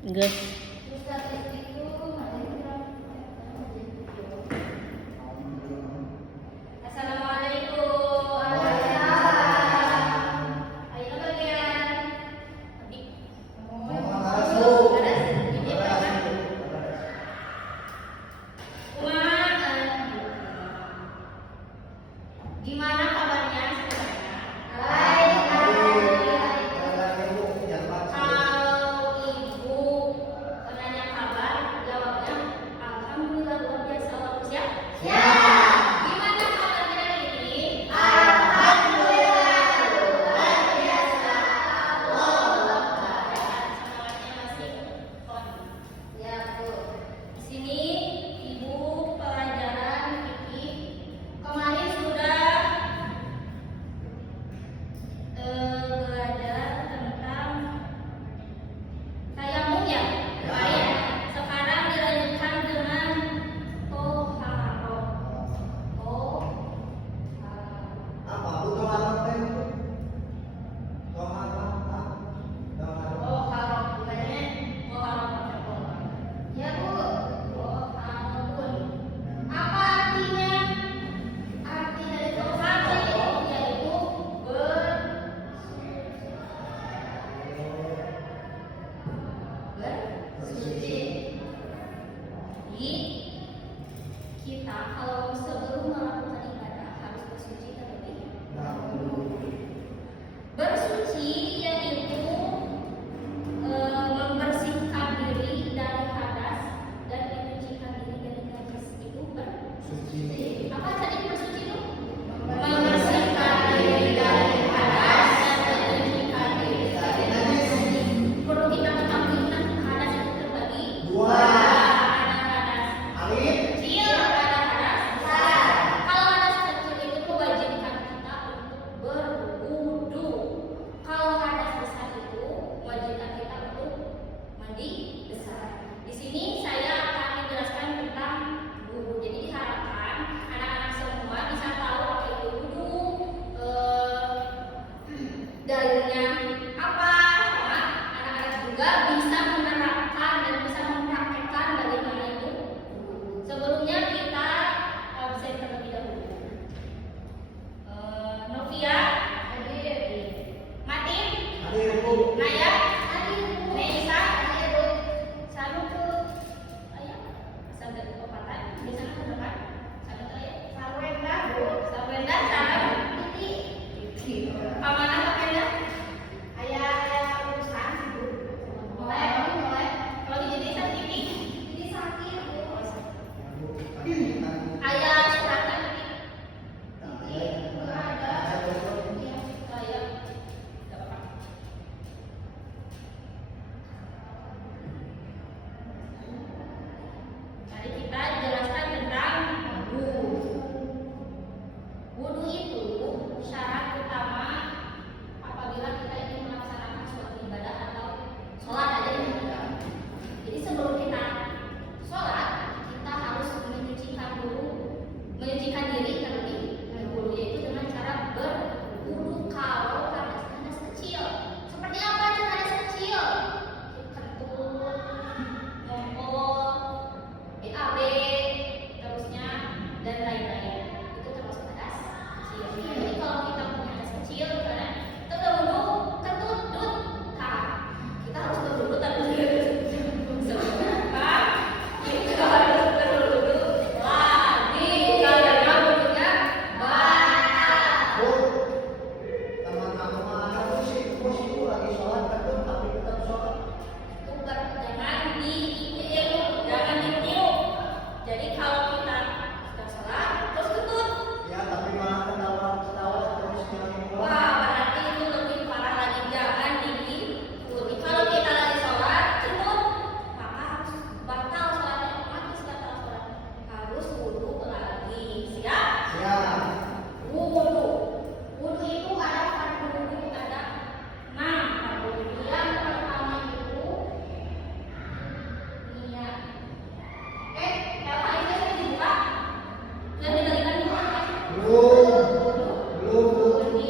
Enggak. Gimana kabarnya sebenarnya? Kalau ibu menanya kabar, jawabnya alhamdulillah luar biasa bagus ya. Gimana kabarnya ini? Semangatnya masih on. Di sini ibu pelajaran fikih kemarin sudah belajar tentang tayamum ya. Sekarang dilanjutkan dengan toharoh. Toharoh bukannya toharoh. Ya Bu. Toharohun. Apa artinya? Arti dari toharoh yaitu bersuci. Jadi kita kalau sebelum melakukan ibadah harus bersuci terlebih dahulu. Bersuci yaitu membersihkan diri dari hadas dan menyucikan diri dari najis. Itu bersuci. Apa tadi bersuci itu? Membersihkan diri dari hadas dan menyucikan diri dari najis. Perlu kita ketahui hadas itu terbagi dua. Ada hadas kecil, ada hadas besar. Kalau hadas kecil itu mewajibkan kita untuk berwudu. Kalau hadas besar itu mewajibkan kita untuk mandi besar. Di sini saya akan menjelaskan tentang wudu. Jadi diharapkan anak-anak semua bisa tahu apa itu wudu, dalilnya apa, sama anak-anak juga bisa menerapkan dan bisa mempraktekkan bagaimana itu wudu. Sebelumnya kita absen terlebih dahulu. Novia, Matin, Naya, Neisa, Sanuku, ayah, asal dari pepatah, di sana ada kan? Sanuku ayah, Sarwenda, Sarah, Titi, Pamana, Papenda, ayah urusan, mulai, kalau di desa Titi, sakit, ayah suratan, Titi, ada, ayah, tidak apa. Mari kita jelaskan tentang wudu. Wudu itu syarat utama apabila kita ingin melaksanakan suatu ibadah atau sholat aja ya. Jadi sebelum kita sholat, kita harus menyucikan diri terlebih dahulu, yaitu dengan cara berwudu. Kalau hadas kecil, seperti apa itu hadas kecil? Kentut, mongkol, BAB, terusnya dan lain-lain. Itu termasuk hadas kecil. Jadi kalau kita punya hadas kecil, misalnya kita udah wudu, kentut, kita harus berwudu terlebih dahulu. Sebab kita harus berwudu lagi karena wudunya batal. Jangan ditiru. Jadi kalau kita sudah sholat terus kentut, wah berarti itu lebih parah lagi. Jangan ditiru. Kalau kita lagi sholat kentut, maka harus batal sholatnya, otomatis batal sholat. Harus wudu lagi. Siap? Wudu. Wudu itu ada fardu wudu, ada 6 fardu wudu. Yang pertama itu niat. Apa ini saya dibuka? Sudah dikalikan dibuka? Belum. Jadi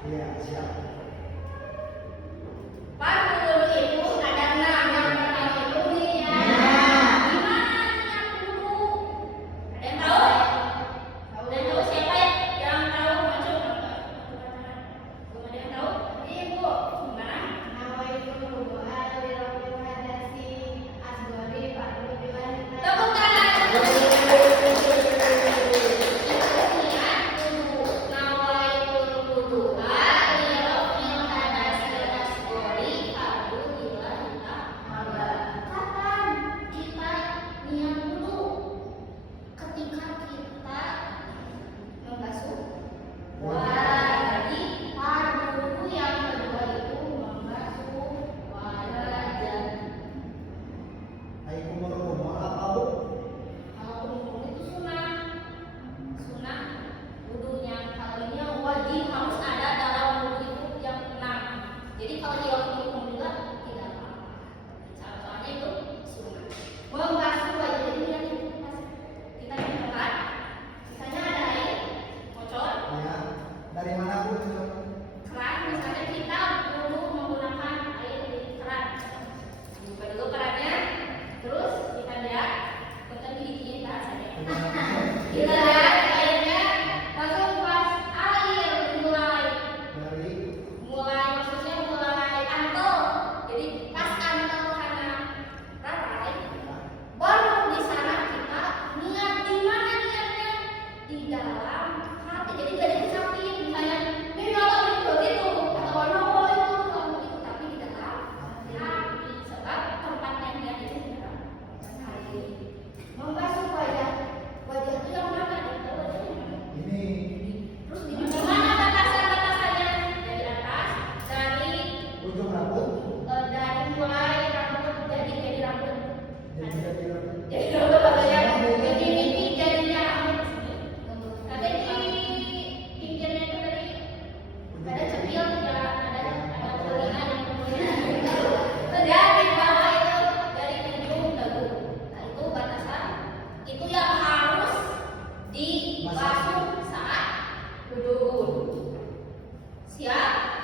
konfirmasi sama.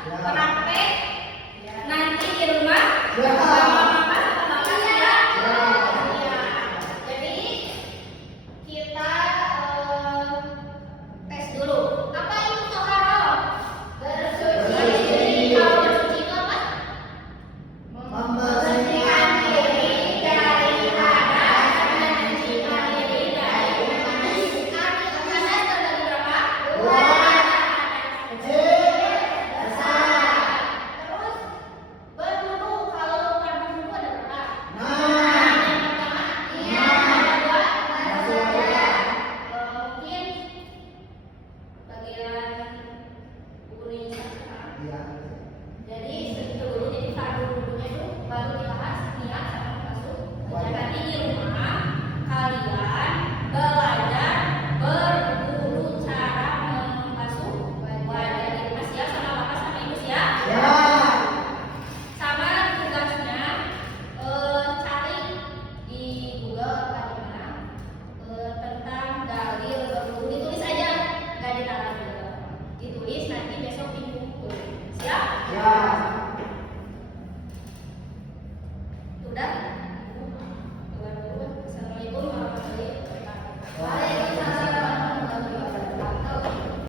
Praktek nanti di rumah.